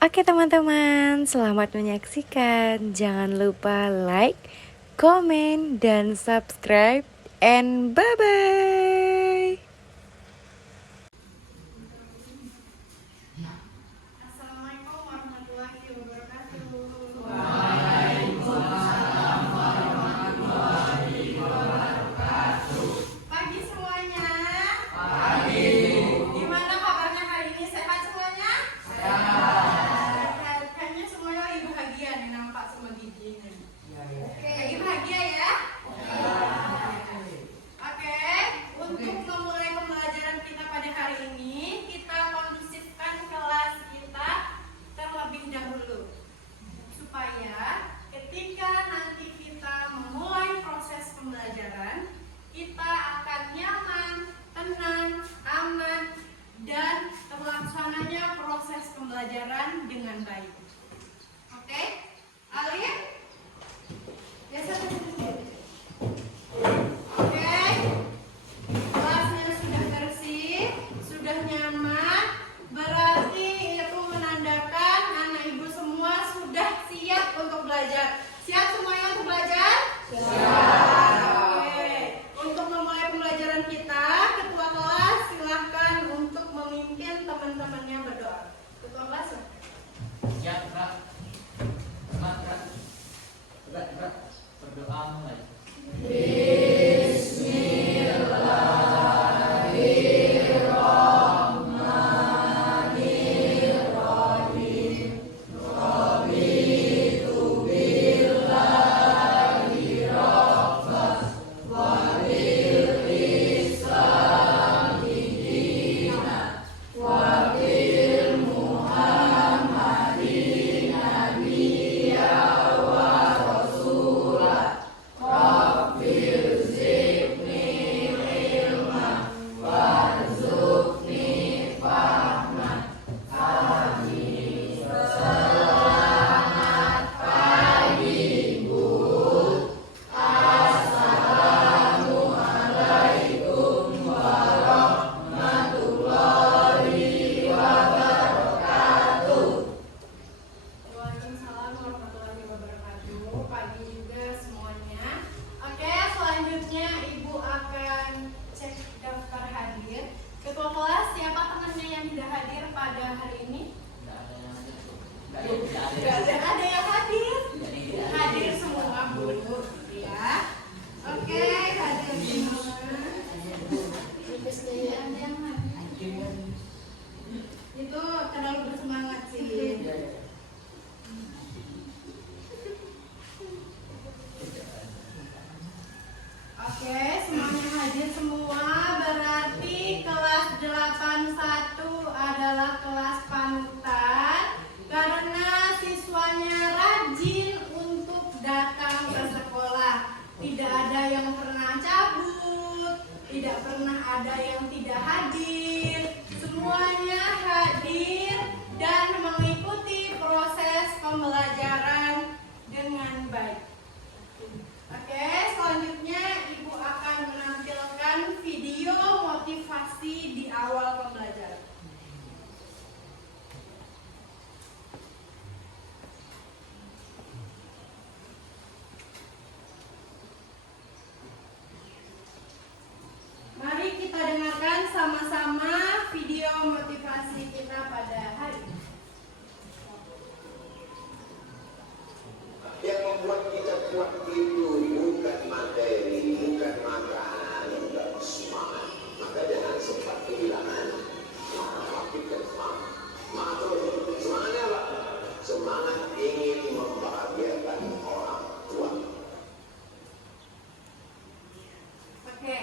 Oke teman-teman, selamat menyaksikan. Jangan lupa like, komen, dan subscribe. And bye-bye. Assalamualaikum warahmatullahi wabarakatuh. Pagi semuanya. Gimana kabarnya hari ini? Sehat semuanya? Sehat. Kayaknya semuanya lagi bahagia nih nampak sama giginya. Oke, lagi bahagia ya? Oke, untuk memulai pembelajaran kita pada hari ini, kita kondusifkan kelas kita terlebih dahulu. Supaya ketika nanti kita memulai proses pembelajaran, kita akan nyaman, tenang, aman, dan terlaksananya proses pembelajaran dengan baik. Oke? Alif? Biasa Oke? Kelasnya sudah bersih, sudah nyaman, berarti itu menandakan anak ibu semua sudah siap untuk belajar. Siap semuanya untuk belajar? Siap. Oke. Untuk memulai pembelajaran kita, ketua kelas silahkan untuk memimpin teman-temannya berdoa. Ketua kelas ya? Ya, Kak. Berdoa mulai. Waalaikumsalam warahmatullahi wabarakatuh. Pagi juga semuanya. Oke, selanjutnya Ibu akan cek daftar hadir. Ketua kelas, siapa temannya yang tidak hadir pada hari ini? Tidak ada yang hadir. Hadir semua Bu, ya. Oke, hadir semua. Ada yang hadir. Itu terlalu bersemangat sih. Oke, semuanya hadir semua, berarti kelas 81 adalah kelas panutan karena siswanya rajin untuk datang ke sekolah. Tidak ada yang pernah cabut, tidak pernah ada yang tidak hadir. Semuanya hadir dan mengikuti proses pembelajaran dengan baik. Oke, selanjutnya Ibu akan menampilkan video motivasi di awal pembelajaran. Mari kita dengarkan sama-sama video motivasi kita pada hari ini. Yang membuat kita kuat itu bukan materi, bukan makanan, bukan semangat. Maka jangan sempat kehilangan pikir semangat. Semangatnya apa? Semangat ingin membahagiakan orang tua. Oke,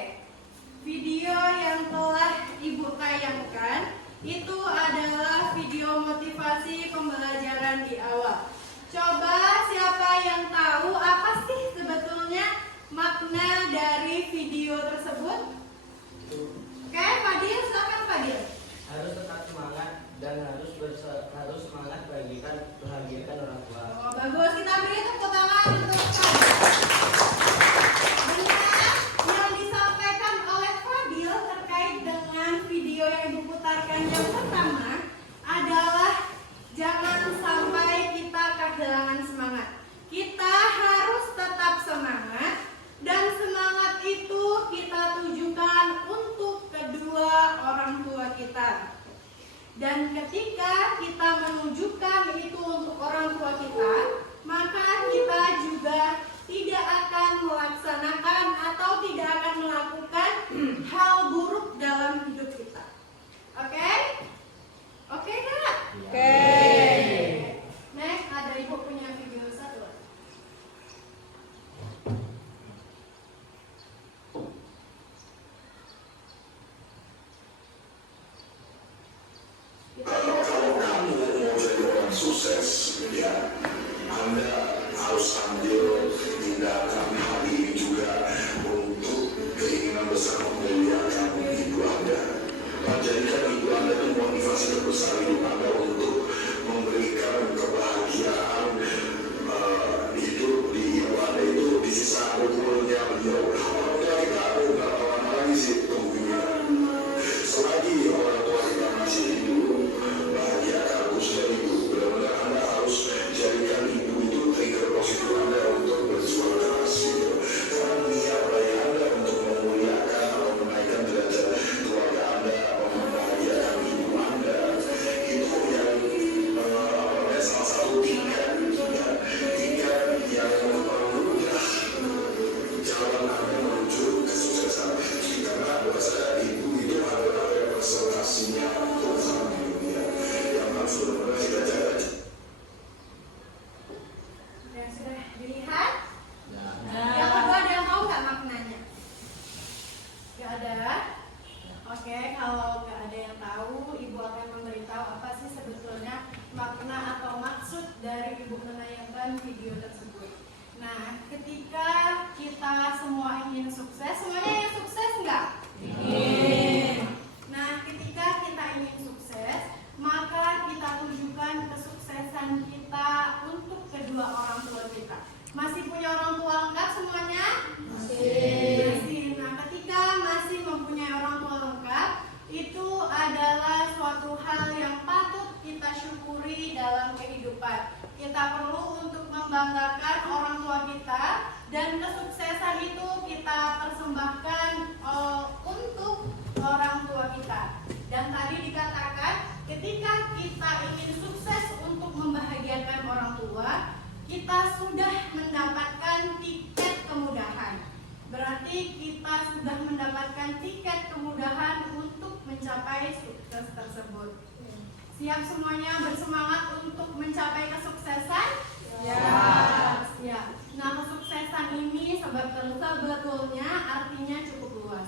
video yang telah Ibu tayangkan itu adalah video motivasi pembelajaran di awal. Coba siapa yang tahu apa sih sebetulnya makna dari video tersebut? Oke, Fadil, silakan Fadil. Harus tetap semangat dan harus semangat bahagiakan orang tua. Oh, bagus, kita beri tepuk tangan untuk Fadil. Benar, yang disampaikan oleh Fadil terkait dengan video yang Ibu putarkan yang pertama adalah jangan Ya, Anda harus sambil tindakan hari ini juga untuk keinginan besar memuliakan ibu Anda. Jadikan ibu Anda itu motivasi terbesar hidup Anda untuk memberikan kebahagiaan hidup di ibu Anda itu di sisa umurnya beliau. Orang tua kita nggak lama lagi sih tunggunya. Selagi orang tua kita masih hidup, bahagiakan khususnya ibu. Benar-benar Anda harus jadikan ibu itu trigger positif Anda untuk berjuang keras gitu. Karena niat baik Anda untuk memuliakan atau menaikkan derajat keluarga Anda, membahagiakan ibu Anda, itu yang salah satu tingkat yang memudah jalan Anda menuju kesuksesan. Karena bahasa ibu itu adalah representasinya Tuhan di dunia yang harus benar-benar kita jaga. Yang sudah dilihat? Nah, Yang kedua ada yang tahu nggak maknanya? Nggak ada? Oke, kalau nggak ada yang tahu, Ibu akan memberitahu apa sih sebetulnya makna atau maksud dari Ibu menayangkan video tersebut. Nah, ketika kita semua ingin sukses, semuanya ingin sukses nggak? Ingin. Nah, ketika kita ingin sukses, maka kita tunjukkan kesuksesan kita untuk kedua orang tua kita. Masih punya orang tua lengkap semuanya? Masih. Nah, ketika masih mempunyai orang tua lengkap, itu adalah suatu hal yang patut kita syukuri dalam kehidupan. Kita perlu untuk membanggakan orang tua kita, dan kesuksesan itu kita persembahkan untuk orang tua kita. Dan tadi dikatakan, ketika kita ingin sukses untuk membahagiakan orang tua, kita sudah mendapatkan tiket kemudahan. Berarti kita sudah mendapatkan tiket kemudahan untuk mencapai sukses tersebut. Siap semuanya bersemangat untuk mencapai kesuksesan? Ya. Ya. Nah, kesuksesan ini sebetulnya artinya cukup luas.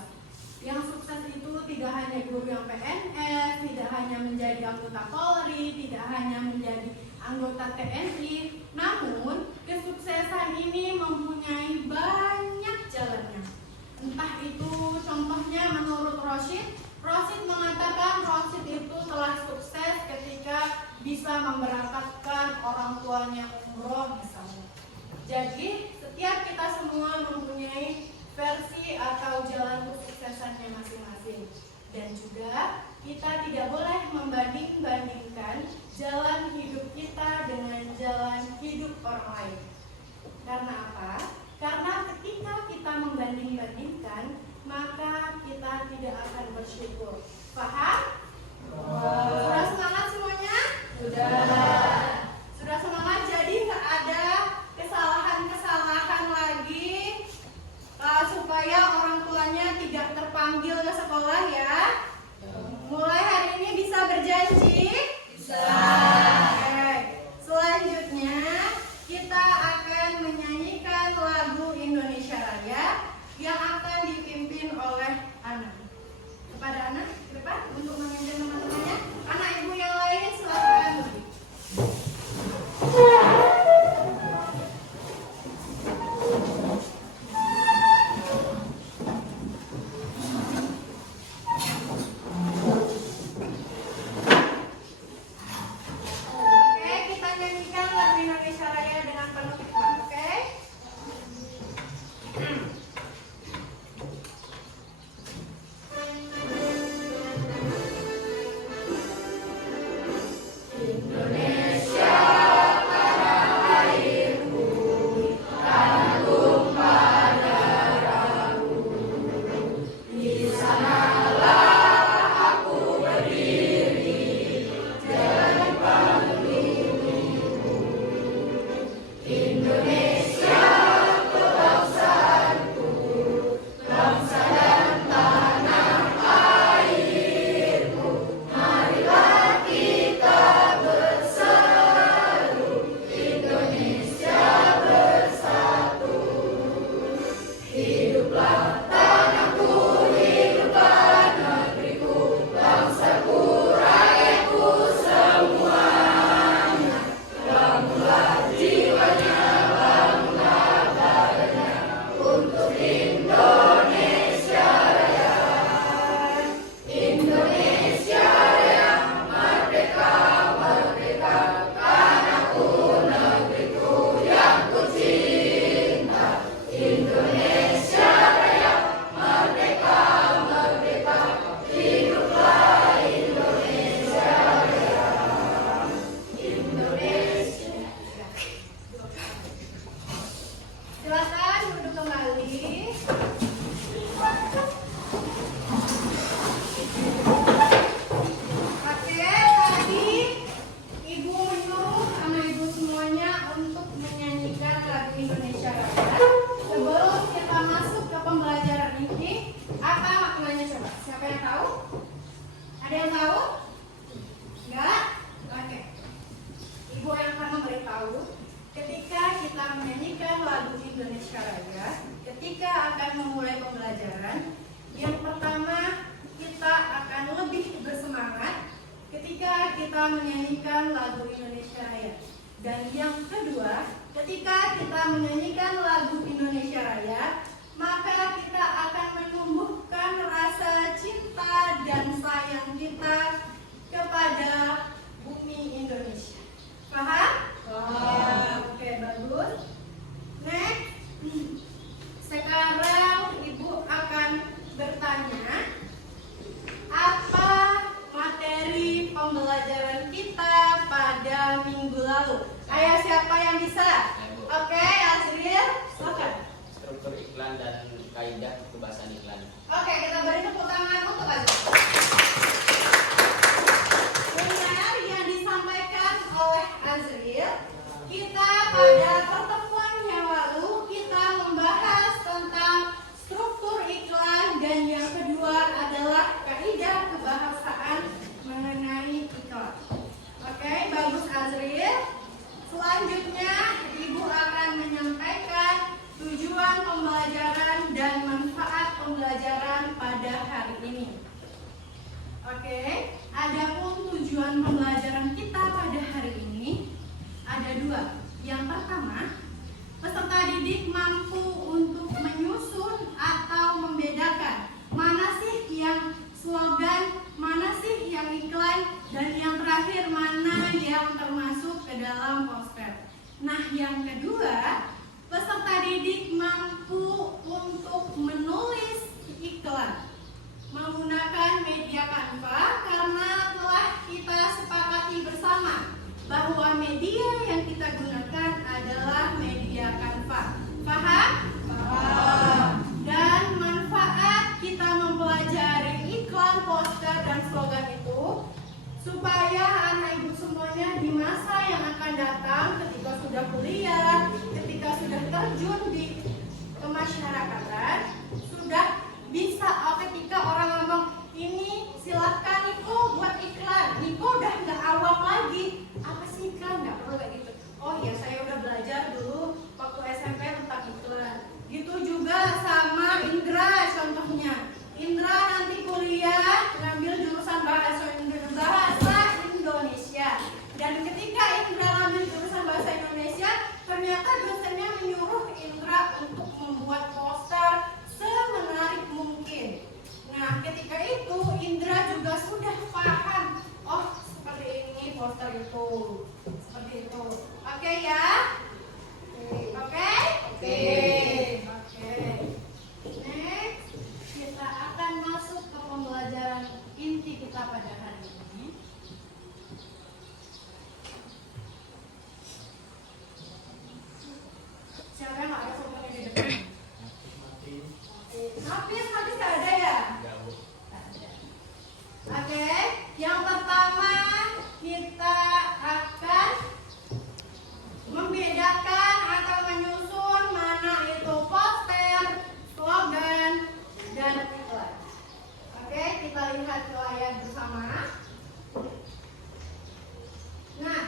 Yang sukses itu tidak hanya guru yang PNS, tidak hanya menjadi anggota Polri, tidak hanya menjadi anggota TNI, namun kesuksesan ini mempunyai banyak jalannya. Entah itu contohnya menurut Rosyid mengatakan Rosyid itu telah sukses ketika bisa memberangkatkan orang tuanya umroh misalnya. Jadi setiap kita semua mempunyai versi atau jalan kesuksesannya masing-masing. Dan juga kita tidak boleh membanding-bandingkan jalan hidup kita dengan jalan hidup orang lain. Karena apa? Karena ketika kita membanding-bandingkan, maka kita tidak akan bersyukur. Paham? Sudah semangat semuanya? Sudah semangat, jadi nggak ada kesalahan-kesalahan lagi supaya orang tuanya tidak terpanggil ke sekolah ya. Mulai hari ini bisa berjanji? Bisa. Oke. Selanjutnya kita akan menyanyikan lagu Indonesia Raya yang akan dipimpin oleh Ana. Kepada Ana ke depan untuk memimpin teman-temannya. Anak ibu yang lain silakan. menyanyikan lagu Indonesia Raya, ketika akan memulai pembelajaran, yang pertama kita akan lebih bersemangat ketika kita menyanyikan lagu Indonesia Raya. Dan yang kedua, ketika kita menyanyikan lagu Indonesia Raya, maka kita akan menumbuhkan rasa cinta dan sayang kita kepada bumi Indonesia. Paham? Oke, bagus. Next, sekarang Ibu akan bertanya, apa materi pembelajaran kita pada minggu lalu? Ayo, siapa yang bisa? Oke, Azril, silakan. Struktur iklan dan kaidah kebahasan iklan. Oke, kita beri tepuk tangan untuk Azril. Benar yang disampaikan oleh Azril, kita pada pertemuan yang lalu kita membahas tentang struktur iklan dan yang kedua adalah kaidah kebahasaan mengenai iklan. Oke, bagus Azril. Selanjutnya Ibu akan menyampaikan tujuan pembelajaran dan manfaat pembelajaran pada hari ini. Oke, adapun tujuan pembelajaran kita pada hari ini ada dua. Yang pertama, peserta didik mampu untuk menyusun atau membedakan mana sih yang slogan, mana sih yang iklan, dan yang terakhir mana yang termasuk ke dalam poster. Nah, yang kedua, peserta didik mampu untuk menulis iklan menggunakan media Canva karena telah kita sepakati bersama bahwa media yang kita gunakan adalah media Canva. Paham? Paham. Dan manfaat kita mempelajari iklan, poster, dan slogan itu supaya anak ibu semuanya di masa yang akan datang ketika sudah kuliah, ketika sudah terjun di kemasyarakatan, sudah bisa ketika orang ngomong ini silahkan Niko buat iklan, Niko udah nggak awam lagi, apa sih iklan, nggak perlu kayak gitu. Oh iya, saya udah belajar dulu waktu SMP tentang iklan. Gitu juga sama Indra contohnya. Indra nanti kuliah ngambil jurusan bahasa Indonesia. Dan ketika Indra ngambil jurusan bahasa Indonesia, ternyata dosennya menyuruh Indra untuk membuat poster semenarik mungkin. Nah, ketika itu Indra juga sudah paham, oh seperti ini poster itu, seperti itu. Oke ya? Oke? Oke. Next, kita akan masuk ke pembelajaran inti kita pada hari ini. Siapa yang nggak ada fotonya di depan? Habis nggak ada ya? Oke, yang pertama kita akan membedakan atau menyusun mana itu poster, slogan, dan iklan. Oke, kita lihat ke layar bersama. Nah,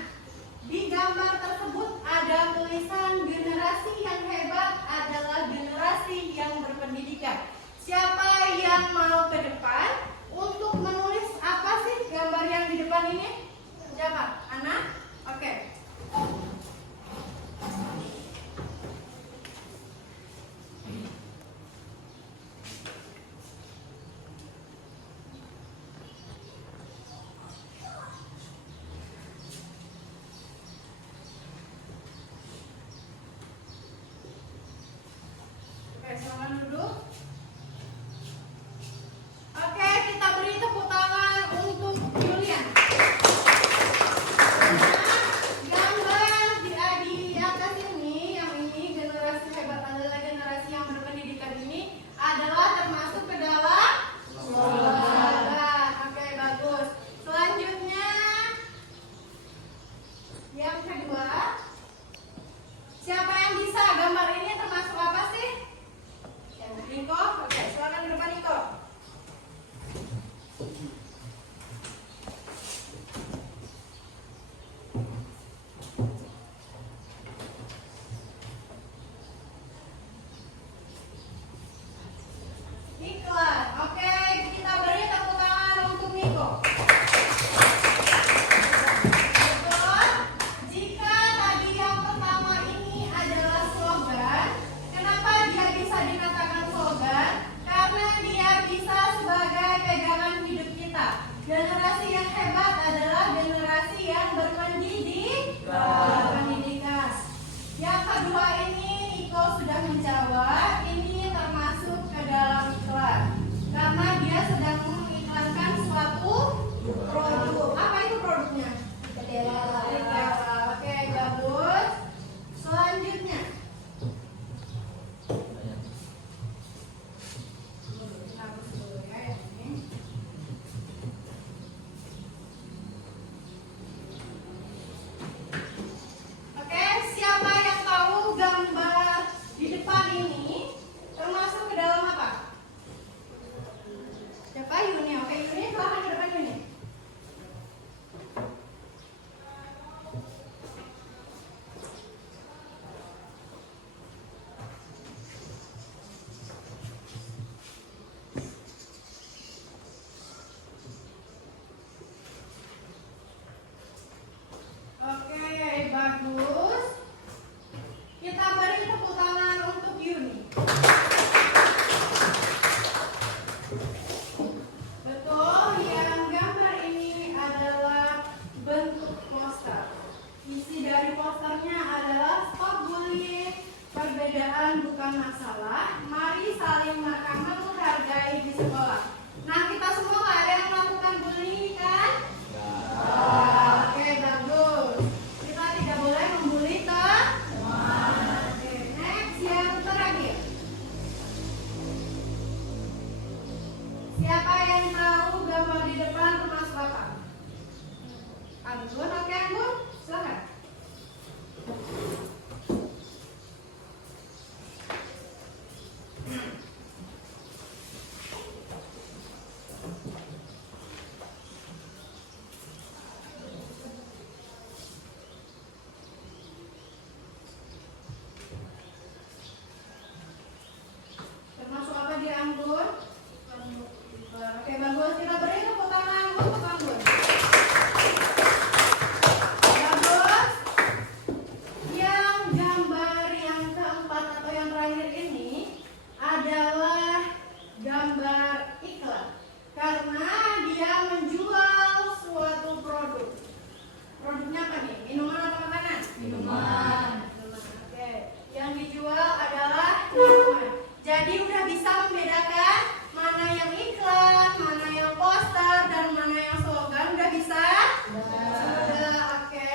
di gambar tersebut ada tulisan generasi yang hebat adalah generasi yang berpendidikan. Siapa yang mau ke depan untuk menulis apa sih gambar yang di depan ini? Siapa? Ana? Oke. Oke, silakan duduk. Oke, kita beri tepuk tangan untuk Julian. Gambar di atas ini, yang ini generasi hebat adalah generasi yang berpendidikan ini adalah termasuk ke dalam slogan. Oke, bagus. Selanjutnya, yang kedua, siapa yang bisa gambar ini termasuk apa sih? Niko, oke, silakan ke depan Niko. perbedaan bukan masalah. Mari saling menghargai di sekolah. Nah, kita semua nggak ada yang melakukan bullying kan? Oke, bagus. Kita tidak boleh membuli teman. Oke, next yang terakhir. Siapa yang tahu gambar di depan rumah Bapak? Anggun, oke Anggun, silakan. Termasuk apa dia Anggun? Oke, bagus. Kita beri tepuk tangan untuk Anggun. Bagus. Yang gambar yang keempat atau yang terakhir ini adalah gambar iklan. Karena dia menjual suatu produk. Produknya apa nih? Minuman atau makanan? Minuman. Oke. Yang dijual adalah minuman. Jadi udah bisa membedakan mana yang iklan, mana yang poster, dan mana yang slogan. Udah bisa? Sudah, oke.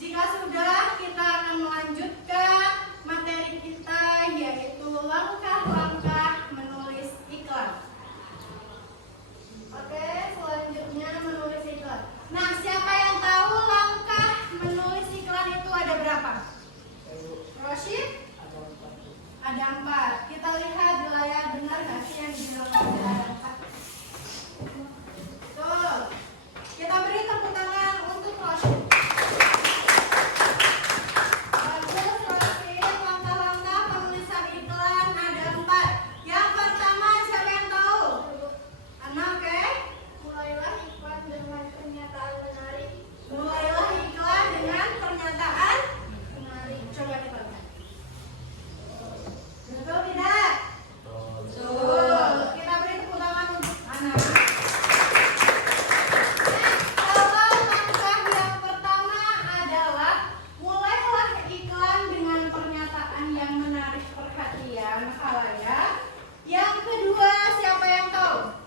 Jika sudah, kita akan melanjutkan materi kita, yaitu langkah-langkah menulis iklan. Oke, selanjutnya menulis iklan. Nah, siapa yang tahu langkah menulis iklan itu ada berapa? Roshid? Ada 4. Kita lihat di layar, benar nggak sih yang dibilang ada 4? Betul. Kita beri tepuk tangan untuk Roshid. Bagus Roshid, langkah-langkah penulisan iklan ada 4. Yang pertama siapa yang tahu? Ana, oke? Mulailah iklan dengan pernyataan menarik. Mulailah iklan dengan pernyataan Menarik. Coba kita lihat. Betul tidak? Betul. Betul. Kita beri tepuk tangan untuk Ana. Kalau langkah yang pertama adalah mulailah iklan dengan pernyataan yang menarik perhatian khalayak. Yang kedua siapa yang tahu?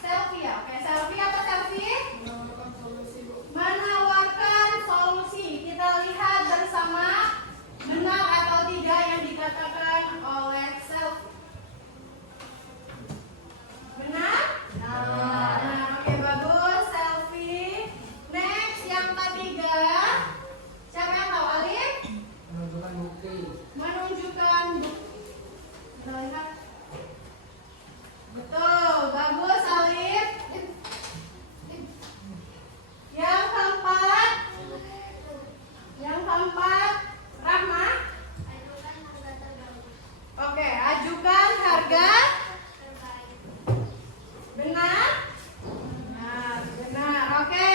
Selfie ya? Oke, selfie apa selfie? Menawarkan solusi. Menawarkan solusi. Kita lihat bersama benar atau tidak yang dikatakan oleh selfie. Benar? Nah, oke bagus selfie. Next yang ketiga. Siapa yang tahu Alif? Menunjukkan bukti. Menunjukkan bukti. Kita lihat. Betul, bagus Alif. Yang keempat. Yang keempat, Rahma. Ajukan harga terbaik. Oke, ajukan harga. Terbaik. Benar? Benar. Oke.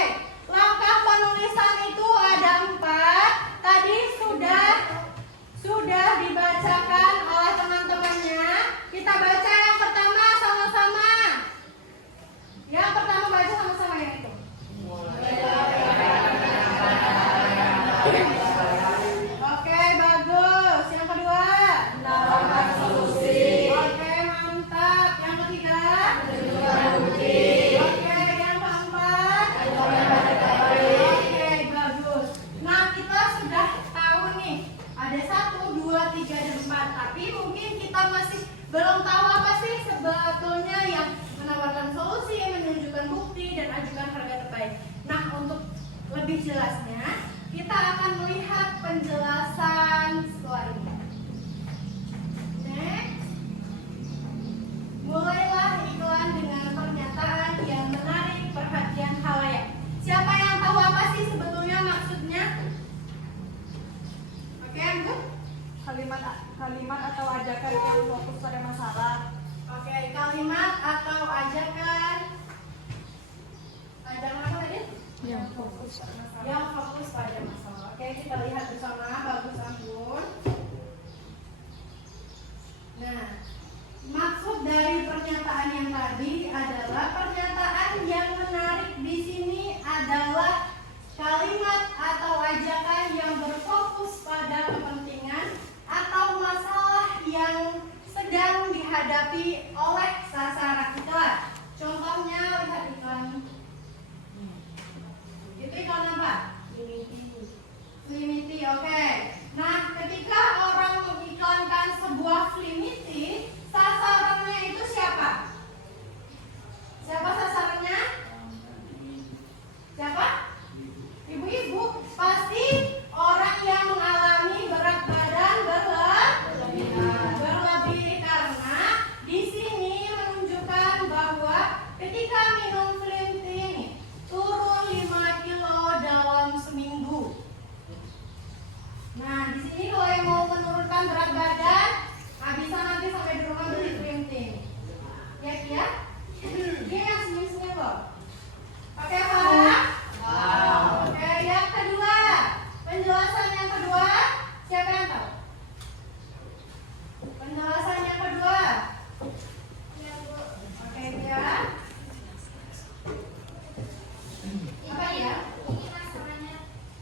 Langkah penulisan itu ada 4. Tadi sudah dibacakan oleh teman-temannya. Kita baca yang pertama sama-sama. Yang pertama baca sama-sama yang itu. Oke, bagus. Yang kedua? Menawarkan solusi. Oke, mantap. Yang ketiga? Menunjukkan bukti. Oke, yang keempat? Oke, bagus. Nah, kita sudah tahu nih, ada 1, 2, 3, dan 4. Tapi mungkin kita masih belum tahu apa sih sebetulnya yang menawarkan solusi, menunjukkan bukti, dan ajukan harga terbaik. Nah, untuk lebih jelasnya, kita akan melihat penjelasan setelah ini. Next. Mulailah iklan dengan pernyataan yang menarik perhatian khalayak. Siapa yang tahu apa sih sebetulnya maksudnya? Oke, Anggun? Kalimat atau ajakan yang fokus pada masalah. Oke, kalimat atau ajakan. Ajakan apa tadi? Yang fokus pada masalah. Yang fokus pada masalah. Oke, kita lihat bersama. Bagus Anggun. Nah, maksud dari pernyataan yang tadi adalah pernyataan yang menarik di sini adalah kalimat atau ajakan yang berfokus pada kepentingan dihadapi oleh sasaran iklan. Contohnya lihat iklan. Itu iklan apa? Flimity, oke. Nah, ketika orang mengiklankan sebuah Flimity, sasarannya itu siapa? Siapa sasarannya? Siapa? Ibu-ibu. Pasti orang yang mengalami berat badan berlebih karena di sini menunjukkan bahwa ketika minum Flimity turun 5 kilo dalam seminggu. Nah, di sini kalau yang mau menurunkan berat badan, bisa nanti sampai di rumah beli Flimity. Ya? Dia yang senyum-senyum loh. Oke, Farah? Oke, yang kedua. Penjelasan yang kedua, siapa yang tahu? Penjelasan yang kedua. Oke, ya. Apa ya? Ini masalahnya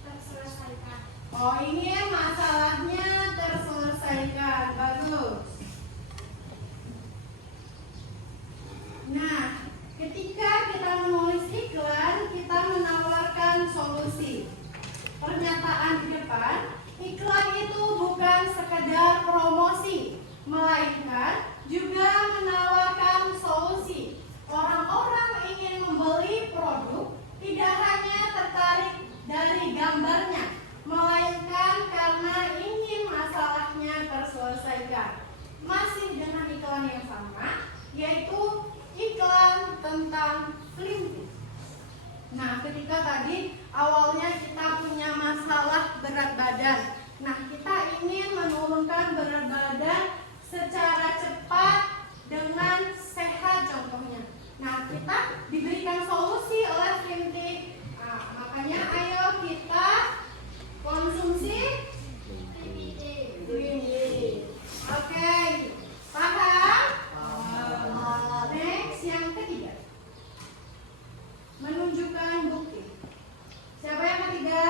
terselesaikan. Oh, ini masalahnya terselesaikan. Bagus. Nah, ketika kita menulis iklan, kita menawarkan solusi. Pernyataan di depan, iklan itu bukan sekedar promosi, melainkan juga menawarkan solusi. Orang-orang ingin membeli produk tidak hanya tertarik dari gambarnya, melainkan karena ingin masalahnya terselesaikan. Masih dengan iklan yang sama, yaitu iklan tentang Flimity. Nah, ketika tadi awalnya kita punya masalah berat badan. Nah, kita ingin menurunkan berat badan secara cepat dengan sehat contohnya. Nah, kita diberikan solusi oleh Flimity. Nah, makanya ayo kita konsumsi Flimity. Oke, paham? Next, yang ketiga, menunjukkan bukti. Siapa yang ketiga?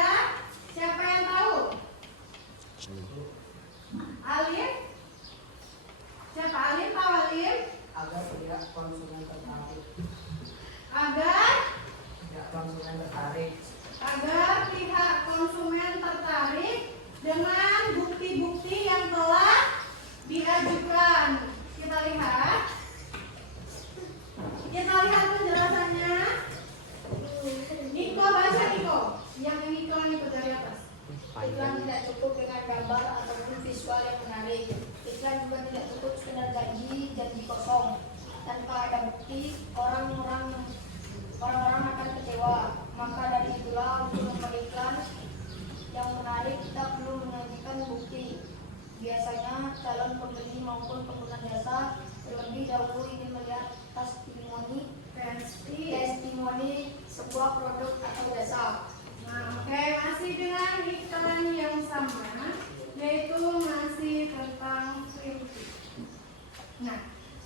Siapa yang tahu? Alim? Siapa Alim? Tahu Alim? Agar pihak konsumen tertarik. Agar pihak konsumen tertarik dengan bukti-bukti yang telah diajukan. Kita lihat penjelasannya. Niko, baca Niko. Yang ini iklan itu dari atas. Iklan tidak cukup dengan gambar ataupun visual yang menarik. Iklan juga tidak cukup sekedar janji kosong. Tanpa ada bukti, orang-orang akan kecewa. Maka dari itulah untuk membuat iklan yang menarik kita perlu menyajikan bukti. Biasanya calon pembeli maupun pengguna jasa terlebih dahulu ingin melihat testimoni sebuah produk atau jasa. Nah, oke, masih dengan iklan yang sama, yaitu masih tentang Flimity. Nah,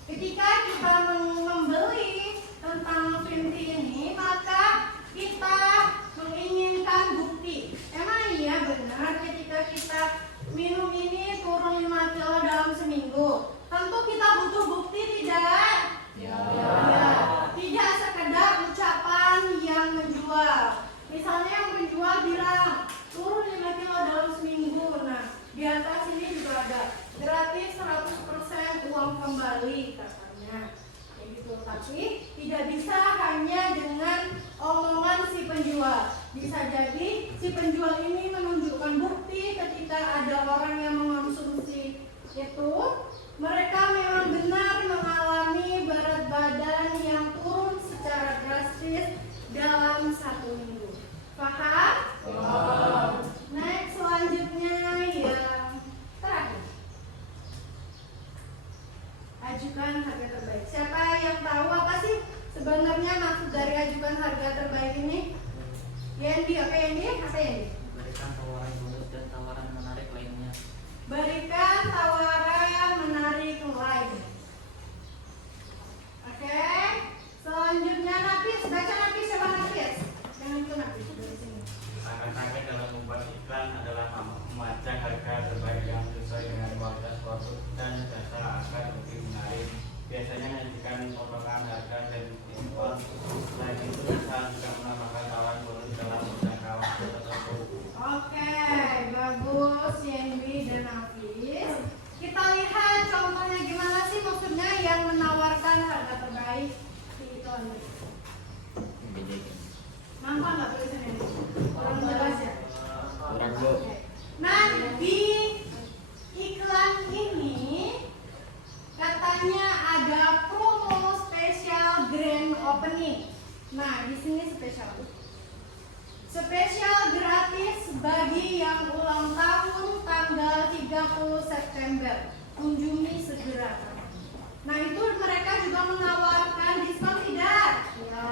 ketika kita membeli tentang Flimity ini, maka kita menginginkan bukti. Emang iya benar ketika kita minum ini turun 5 kilo dalam seminggu? Tentu kita butuh bukti, tidak? Ya. Tidak sekedar ucapan yang menjual. Misalnya yang menjual bilang turun 5 kilo dalam seminggu. Nah, di atas ini juga ada gratis 100% uang kembali katanya. Kayak gitu. Tapi tidak bisa hanya dengan omongan si penjual. Bisa jadi si penjual ini menunjukkan bukti ketika ada orang yang mengonsumsi itu, mereka memang benar mengalami berat badan yang turun secara drastis dalam 1 minggu. Paham? Next, selanjutnya yang terakhir. Ajukan harga terbaik. Siapa yang tahu apa sih sebenarnya maksud dari ajukan harga terbaik ini? Yendi, oke Yendi? Apa Yendi? Berikan tawaran bonus dan tawaran menarik lainnya. Berikan tawaran menarik lain. Oke. Selanjutnya Nafis, baca Nafis, coba Nafis. Jangan itu Nafis dari sini. Target dalam membuat iklan adalah memajang harga terbaik yang sesuai dengan kualitas produk dan jasa agar lebih menarik Sienwi dan Hafiz. Kita lihat contohnya gimana sih maksudnya yang menawarkan harga terbaik di iklan. Nampak nggak tulisannya? Orang jelas ya? Nah, di iklan ini katanya ada promo spesial grand opening. Nah, di sini spesial. Spesial gratis bagi yang ulang tahun tanggal 30 September. Kunjungi segera. Nah, itu mereka juga menawarkan diskon tidak? Ya.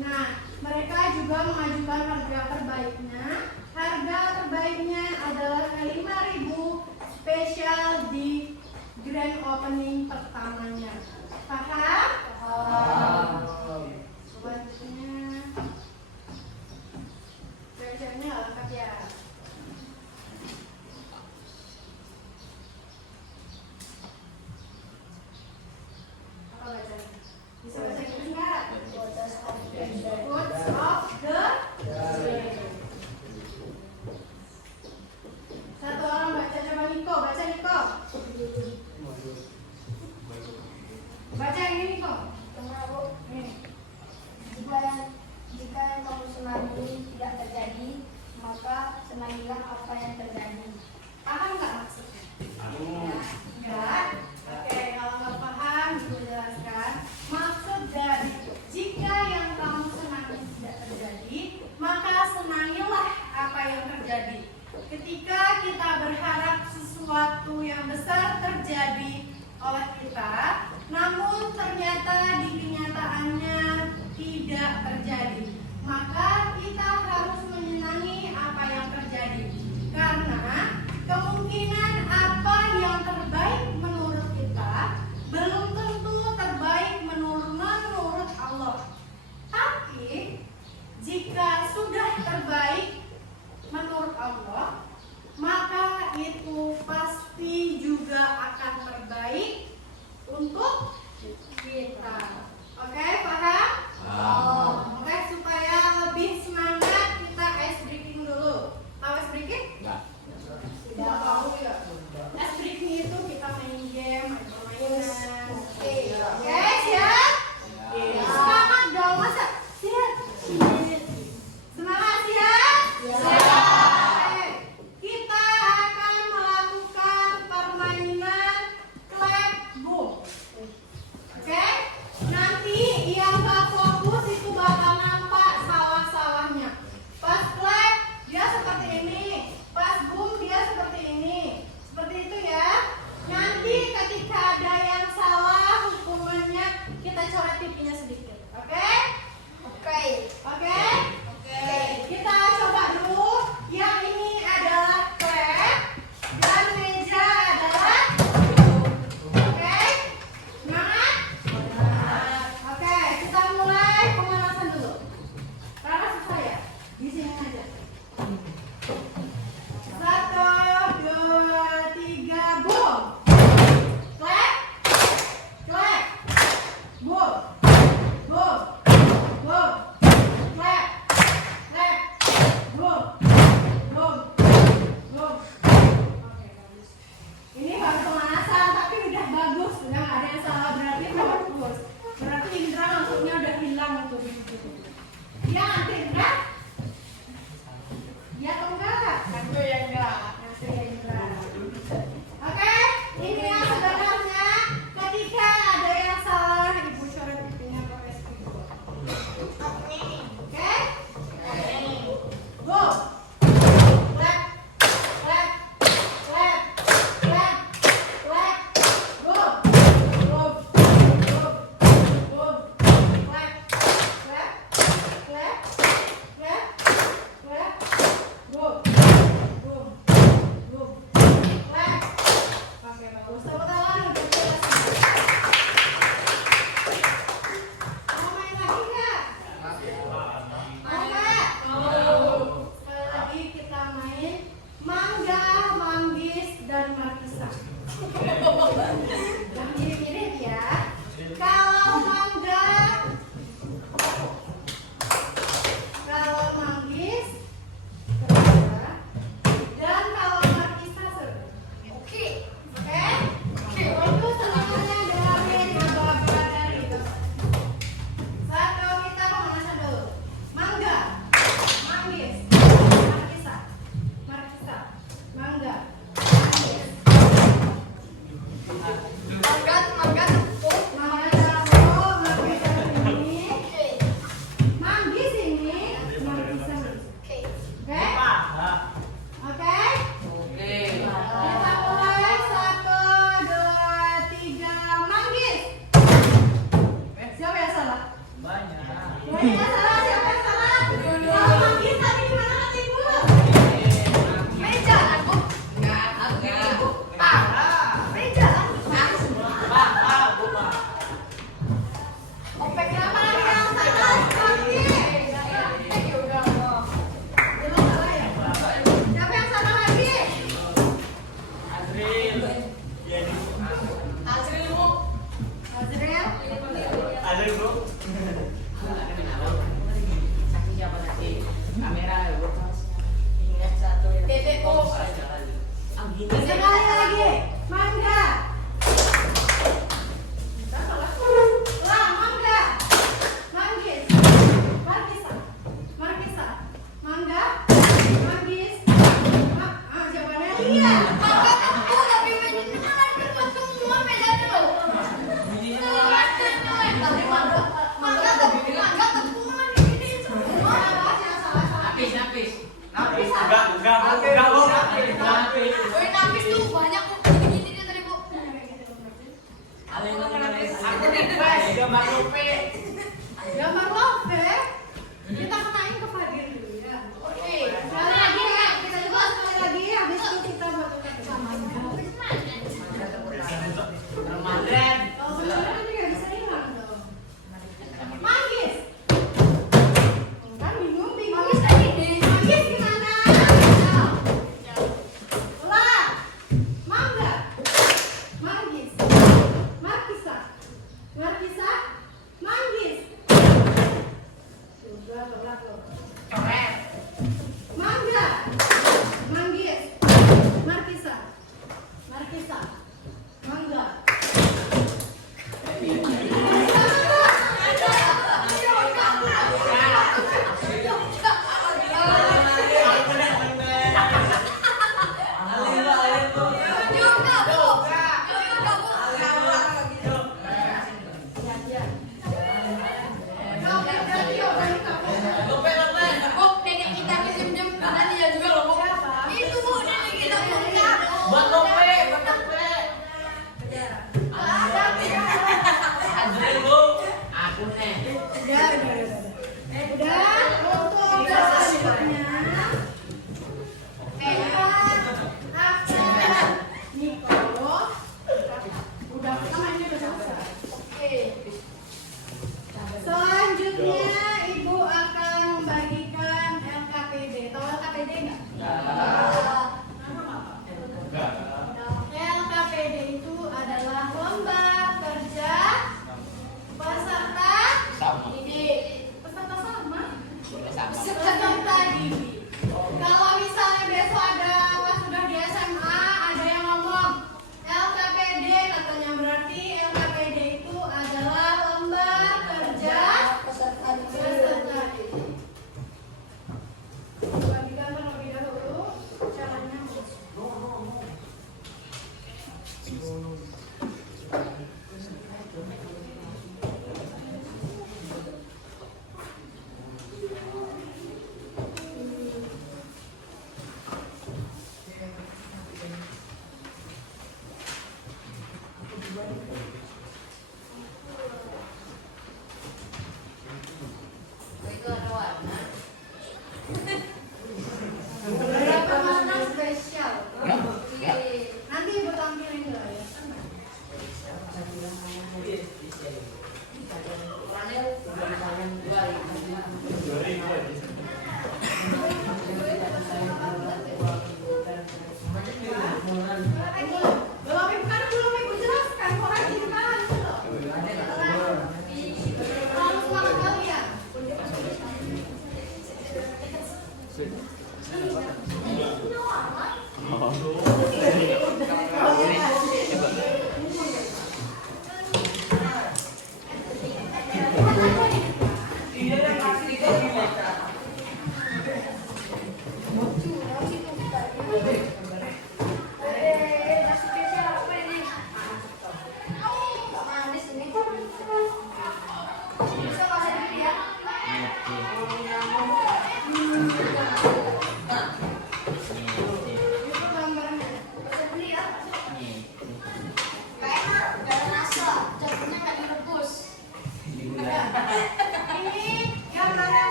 Nah, mereka juga mengajukan harga terbaiknya. Harga terbaiknya adalah 5.000 spesial di grand opening pertamanya. Paham? Selanjutnya bacanya lengkap ya. Apa bacanya? Bisa baca gitu enggak? Quotes of the day. Satu orang baca, coba Niko, baca Niko. Baca yang ini Niko. Ini. Jika yang kamu senangi tidak terjadi, maka senangilah apa yang terjadi. Paham nggak maksudnya? Enggak. Oke, kalau nggak paham, ibu jelaskan. Maksud dari jika yang kamu senangi tidak terjadi, maka senangilah apa yang terjadi. Ketika kita berharap sesuatu yang besar terjadi oleh kita, namun ternyata di kenyataannya tidak terjadi, maka kita harus menyenangi apa yang terjadi, karena kemungkinan apa yang terbaik menurut kita belum tentu terbaik menurut Allah. Tapi jika sudah terbaik menurut Allah, maka itu pasti juga akan terbaik untuk kita. Oke, paham? Oke, supaya lebih semangat kita ice breaking dulu. Tahu ice breaking? Enggak. Tidak tahu ya. Ice breaking itu kita main game, main permainan. Oke, siap? Semangat dong, masa? Siap? Semangat, siap? Oke. Kita akan melakukan permainan clap boom. Oke? Nanti yang gak fokus itu bakal nampak sawah-sawahnya. Pas clap dia seperti ini, pas boom dia seperti ini. Seperti itu ya. Nanti ketika ada yang salah, hukumannya kita coret pipinya sedikit. Oke? Oke. Kita coba dulu. Yang ini adalah clap dan meja adalah oke? Semangat? Oke, kita mulai pemanasan dulu. Karena susah ya? Di sini aja. 1, 2, 3, boom. Clap. Clap. Boom. Boom. Boom. Clap. Clap. Boom. Boom. Boom. Oke, bagus. Ini baru pemanasan, tapi udah bagus, udah nggak ada yang salah, berarti bagus. Berarti indra maksudnya udah hilang untuk itu. Dia nanti indra, dia Sekali lagi. Mangga. Lah, mangga. Manggis. Markisa. Markisa. Mangga. Manggis. Jawabannya iya. Mangga tepung tapi bedanya kan semua bedanya loh. Mangga tepung kan ini semua. Oh, napis tuh banyak kok. Gini dia tadi, Bu. Gambar love. Kita kenain ke Fadil dulu ya. Oke. Sekali lagi ya. Kita coba sekali lagi. Habis itu kita buat sama. Ramadan. Oh, sebenarnya kan juga bisa hilang dong. Manggis. Kan bingung. Manggis kan ini. Manggis gimana? Lah. Mangga. Manggis. Markisa. Markisa. Manggis. Juga berat loh. Mangga. Manggis. Markisa. Markisa. Mangga. Juga, Bu. Juga, Bu. Bu, nenek kita pinjem karena dia juga loh, Bu. Itu, Bu, nenek kita pinjam. Udah, untuk selanjutnya Niko. Udah pertama ini udah selesai. Oke. Selanjutnya Ibu akan membagikan LKPD. Tahu LKPD nggak? LKPD itu adalah lembar kerja peserta didik. Peserta sama? Peserta didik. Kalau misalnya besok ada pas sudah di SMA ada yang ngomong LKPD katanya, berarti LKPD itu adalah lembar kerja Peserta peserta didik. Bagikan terlebih dahulu caranya. Itu ada warna. Berapa warna spesial? Oke. Nanti Ibu tampilin dulu ya. Belum Ibu kan belum Ibu jelaskan kok lagi di mana dulu. Harus semangat kalian.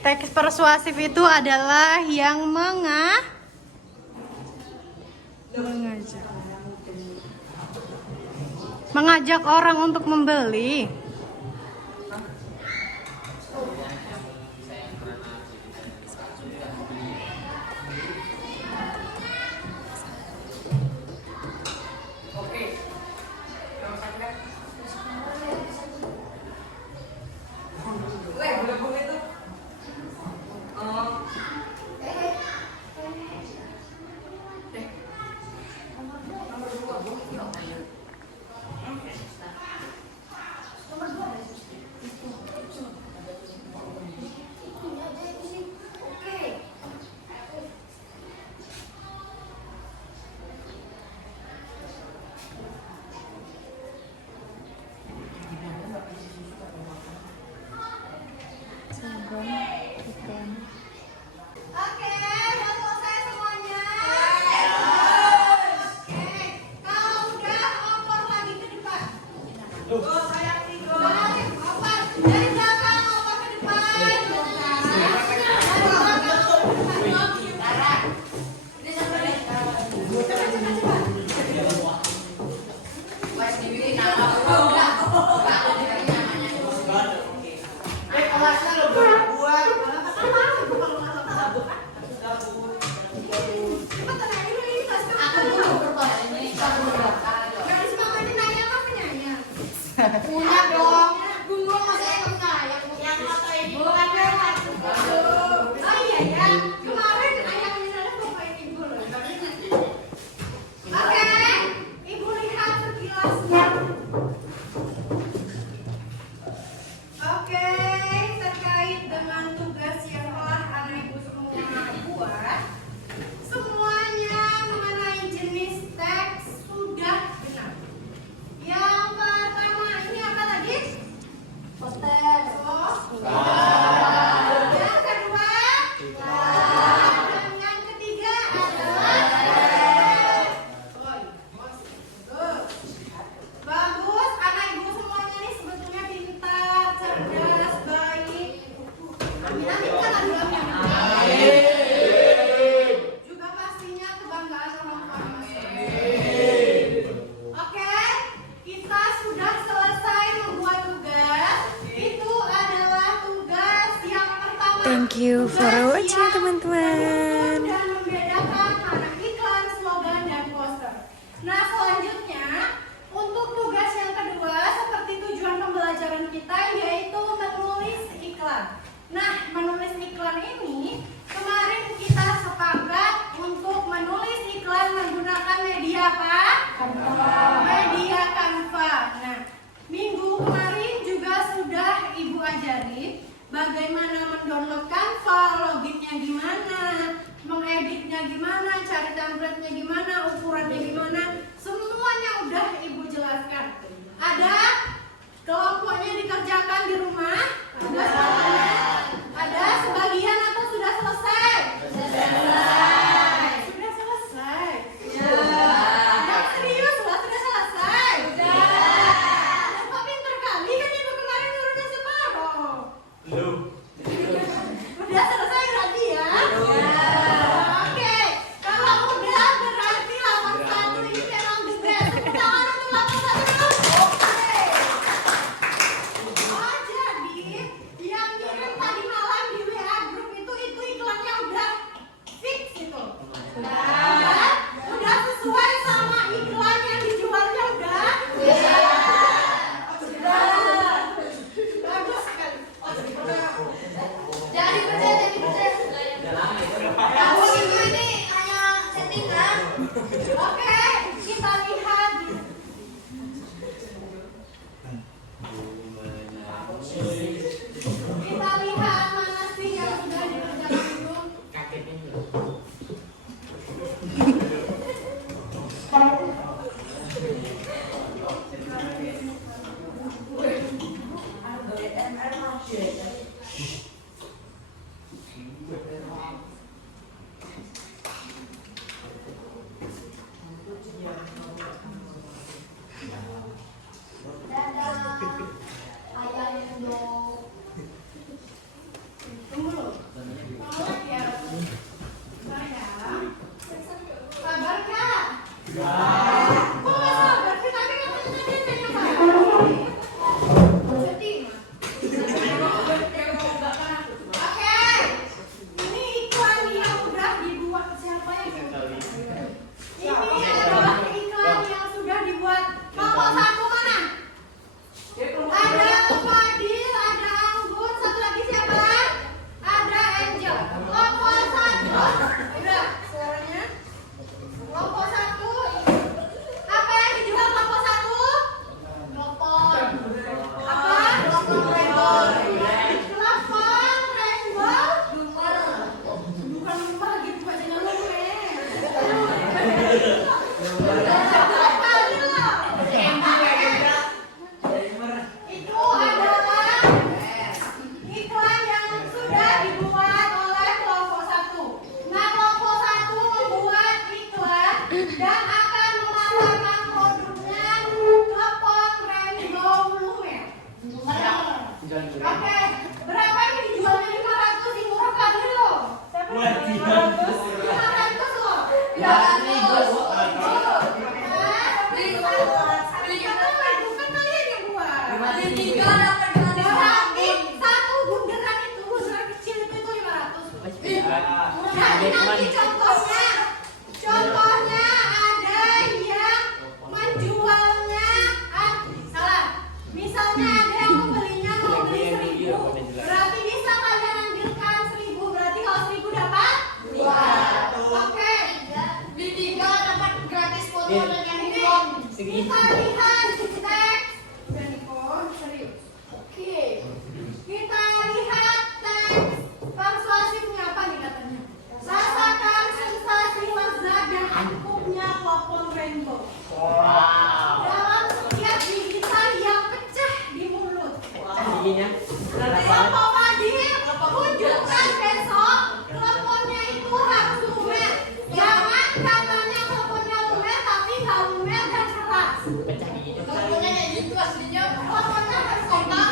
Teks persuasif itu adalah yang mengajak orang untuk membeli. Oke, udah selesai semuanya. Oke, kalau udah oper lagi ke depan. Balik, oper dari belakang, oper ke depan. Punya dong. Dulu masa yang ayam. Yang kata ibu ada. Oh iya ya. Kemarin ayamnya ada pokoknya ibu loh. Oke. Ibu lihat sekilasnya. Oke, terkait dengan tugas yang telah anak ibu semua buat, semuanya mengenai jenis teks sudah benar. Yang pertama ini apa tadi? Poster. Oh. Yang kedua? Dan yang ketiga adalah bagus, anak ibu semuanya nih sebetulnya pintar, cerdas, baik. Amin amin kan amin. Juga pastinya kebanggaan orang tua masing-masing. Oke, kita sudah selesai membuat tugas. Itu adalah tugas yang pertama. Thank you for watching teman-teman. Dan membedakan mana iklan, slogan, dan poster. Nah selanjutnya untuk tugas yang kedua seperti tujuan pembelajaran kita yaitu menulis iklan. Nah menulis iklan ini kemarin kita sepakat untuk menulis iklan menggunakan media apa? Media Canva. Nah minggu kemarin juga sudah ibu ajari bagaimana mendownload Canva, Kok nggak sabar sih? Tapi katanya tadi pengen apa? Sedih. Oke, ini iklan yang udah dibuat siapa yang ini adalah iklan yang sudah dibuat. Kelompok 1 mana? Ada Fadil, ada Anggun, satu lagi siapa? Ada Angel. Kelompok 1. Udah, suaranya. Kelompok 1. Apa yang dijual kelompok 1? Telepon. Apa? Telepon rainbow. Telepon rainbow. Bukan lupa gitu bacanya lu, Itu adalah iklan yang sudah dibuat oleh kelompok 1. Nah, kelompok 1 membuat iklan dan akan memasarkan produknya telepon rainbow lumer. Oke, berapa ini dijualnya? 500 di murah kali lo. Siapa yang 500 lo? 500. Bukan kalian yang buat. Berarti satu bunderan itu, bunderan kecil itu 500. Jadi nanti contohnya ada yang menjualnya, salah. Misalnya ada yang pembelinya mau beli 1.000, berarti bisa kalian ambilkan 1.000. Berarti kalau 1.000 dapat 200. Oke. Di 3 dapat gratis foto dan yang ini. Kita lihat teks. Dan Niko, serius. Oke. Kita lihat teks persuasifnya apa nih katanya? Rasakan sensasi lezat dan empuknya telepon rainbow. Dalam setiap gigitan yang pecah di mulut. Kelompok Fadil, tunjukkan besok teleponnya itu harus lumer. Jangan katanya teleponnya lumer tapi nggak lumer dan keras. Teleponnya kayak gitu aslinya. Teleponnya harus kompak.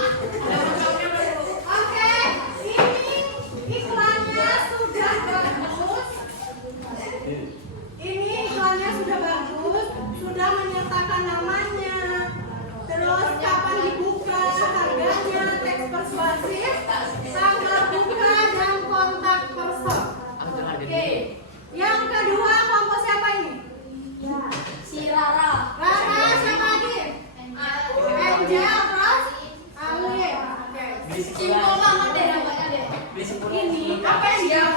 Oke, ini iklannya sudah bagus. Ini iklannya sudah bagus, sudah menyertakan namanya. Terus kapan dibuka, harganya, teks persuasif, tanggal buka dan kontak person. Oke. Yang kedua kelompok siapa ini? Si Rara. Rara, siapa lagi? Angel, terus Alif. Oke. Simpel banget deh namanya deh. Ini apa yang dijual?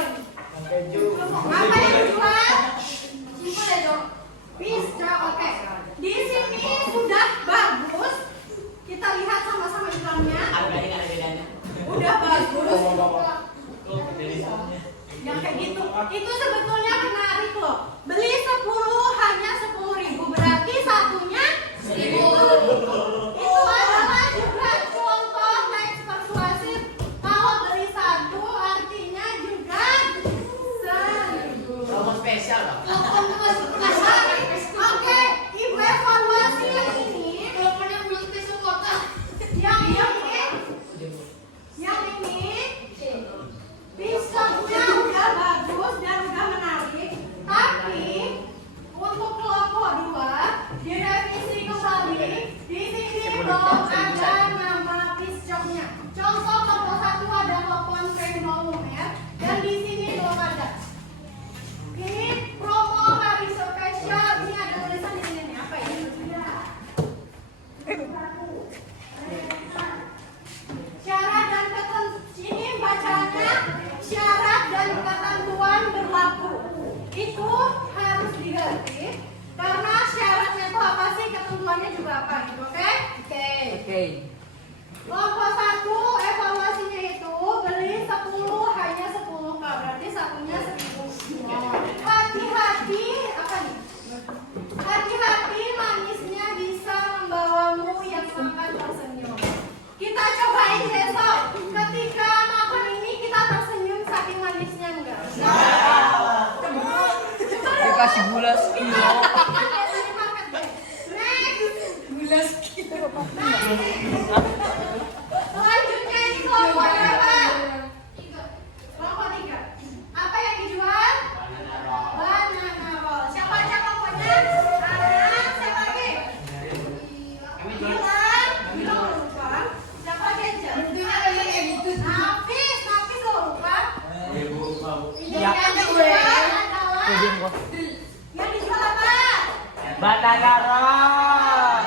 Apa yang dijual? Simpel deh dong. Bisa, oke. Di sini sudah bagus. Kita lihat sama-sama iklannya. Udah bagus. Yang kayak gitu. Itu sebetulnya menarik loh. Beli 10 hanya 10.000. Berarti satunya 1.000. Itu adalah juga contoh teks persuasif. Kalau beli satu artinya juga 1.000. Spesial dong. Oke, ibu evaluasi yang ini. Teleponnya belum tisu kota. Yang ini pisaunya udah bagus dan udah menarik. Tapi untuk kelompok 2 direvisi kembali. Di sini belum ada nama pisaunya. Contoh kelompok 1 ada telepon rainbow lumer dan di sini belum ada. Ini promo hari spesial. Ini ada tulisan di sini nih. Apa ini? Syarat dan ketentuan. Ini bacanya syarat dan ketentuan berlaku. Itu harus diganti karena syaratnya itu apa sih, ketentuannya juga apa gitu, oke? Oke. Kelompok 1 evaluasinya itu beli 10 hanya 10 Kak, berarti satunya 1.000. Hati-hati apa nih? Hati-hati manisnya bisa membawamu yang akan tersenyum. Kita cobain besok. Ketika makan ini kita tersenyum saking manisnya enggak? Dikasih gula sekilo. Selanjutnya ini kelompok berapa? Kelompok 3. Apa yang dijual? Banana roll. Siapa aja kelompoknya? Banagaror.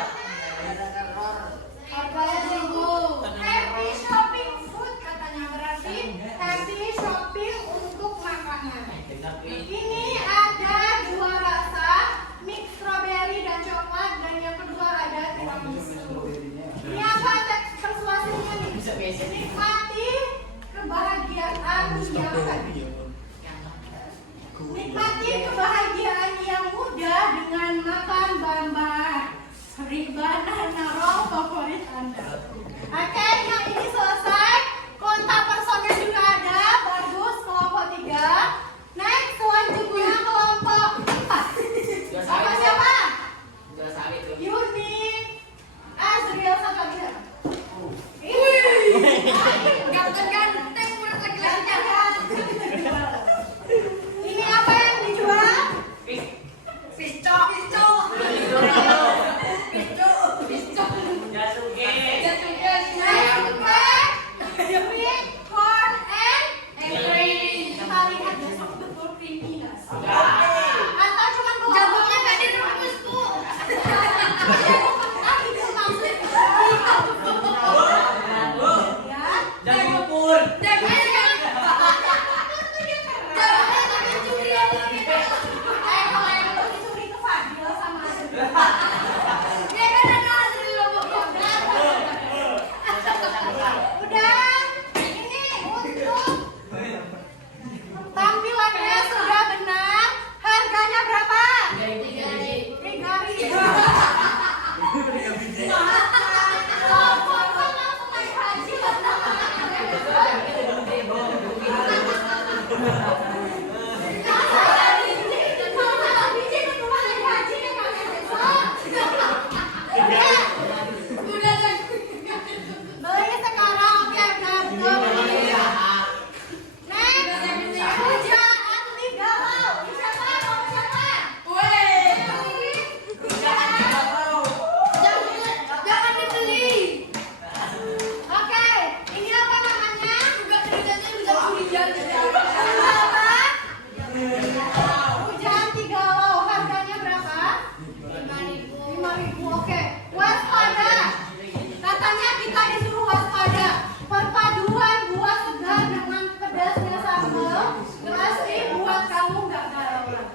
Harganya 1.000. Happy shopping food katanya, berarti happy shopping untuk makanan. Ini ada 2 rasa, mix strawberry dan coklat, dan yang kedua ada tiramisu. Ini apa teks persuasinya nih? Nikmati kebahagiaan yang tadi. Nikmati kebahagiaan yang mudah dengan makan bahan-bahan seperti banana roll favorit Anda. Oke, yang ini selesai. Kontak personnya juga ada. Bagus, kelompok 3. Next, selanjutnya kelompok 4. Siapa? Yuni, Azriel, satu lagi siapa? Ganteng-ganteng, murid laki-laki. Ini apa yang dijual? Pisco. Sweet corn and cream. Kita lihat besok betul creamy nggak sih? Atau cuma jagungnya nggak direbus, Bu? Jagung pur. Tampilannya sudah benar. Harganya berapa? 3.000. Langsung naik haji lah. Beli sekarang, oke, udah beli. Next, pujaan anti galau. Siapa? Mau siapa? Jangan dibeli. Oke, ini apa namanya? Apa? Pujaan anti galau. Harganya berapa? 5.000. Oke, waspada. Katanya kita disuruh waspada. Perpaduan buah segar dengan pedasnya sambal pasti buat kamu nggak galau lagi.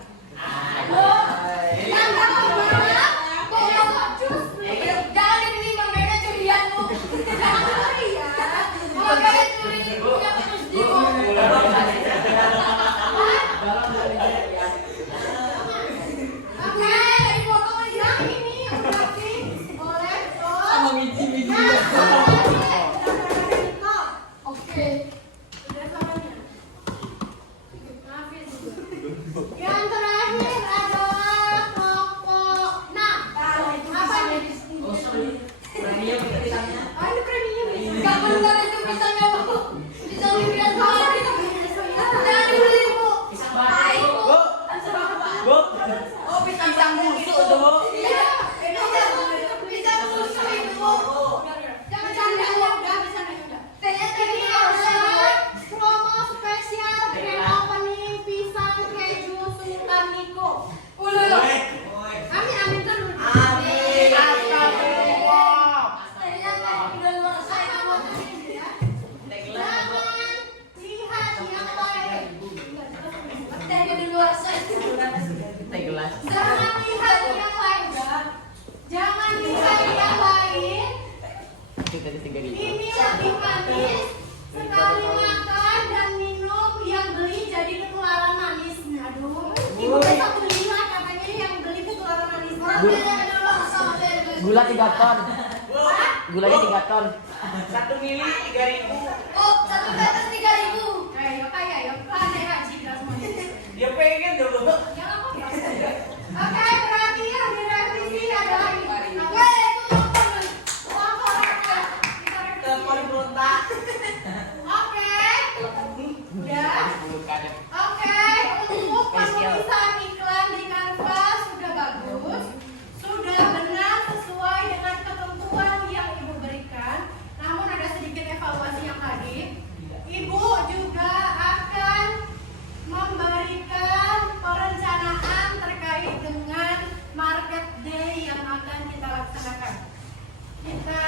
Yang galau banget, besok cus nih. Jangan dibeli membeda curianmu. Jangan curi ya. Kalau kayak curi punya terus di Oke, yang ini udah fix. Boleh tuh. Oke. Udah samanya. Maafin. Yang terakhir adalah kelompok 6. Apa ini? Oh, ini premium. Gak benar itu pisangnya, Bu. Pisang lihat banget itu. Jangan dibeli, Bu. Oh, pisang busuk tuh, Bu. Iya, pisang susu itu, Bu. Jangan udah bisa udah. Ini adalah promo spesial grand opening pisang keju Sultan Niko. Amin dulu. Amin. Astagfirullah. Jangan lihat yang lain. Jangan lihat yang lain. Ini lebih manis. Sekali makan dan minum, yang beli jadi ketularan manisnya. Aduh, ibu besok belilah katanya yang beli ketularan manis. Gula 3 ton. Hah? Gulanya 3 ton. 1 mili 3.000. Oh, 1 batas 3.000. Yuk kaya, yuk pandai haji dah semuanya. Dia pengen dulu. Ya nggak apa-apa. Oke, berarti yang direvisi adalah ini. Weh, itu Uang koreknya. Kita revisi. Telepon berontak. Oke. Udah. Oke, untuk penulisan iklan di Canva sudah bagus, sudah benar sesuai dengan ketentuan yang Ibu berikan. Namun ada sedikit evaluasi yang tadi. Ibu juga akan memberikan perencanaan laksanakan. Kita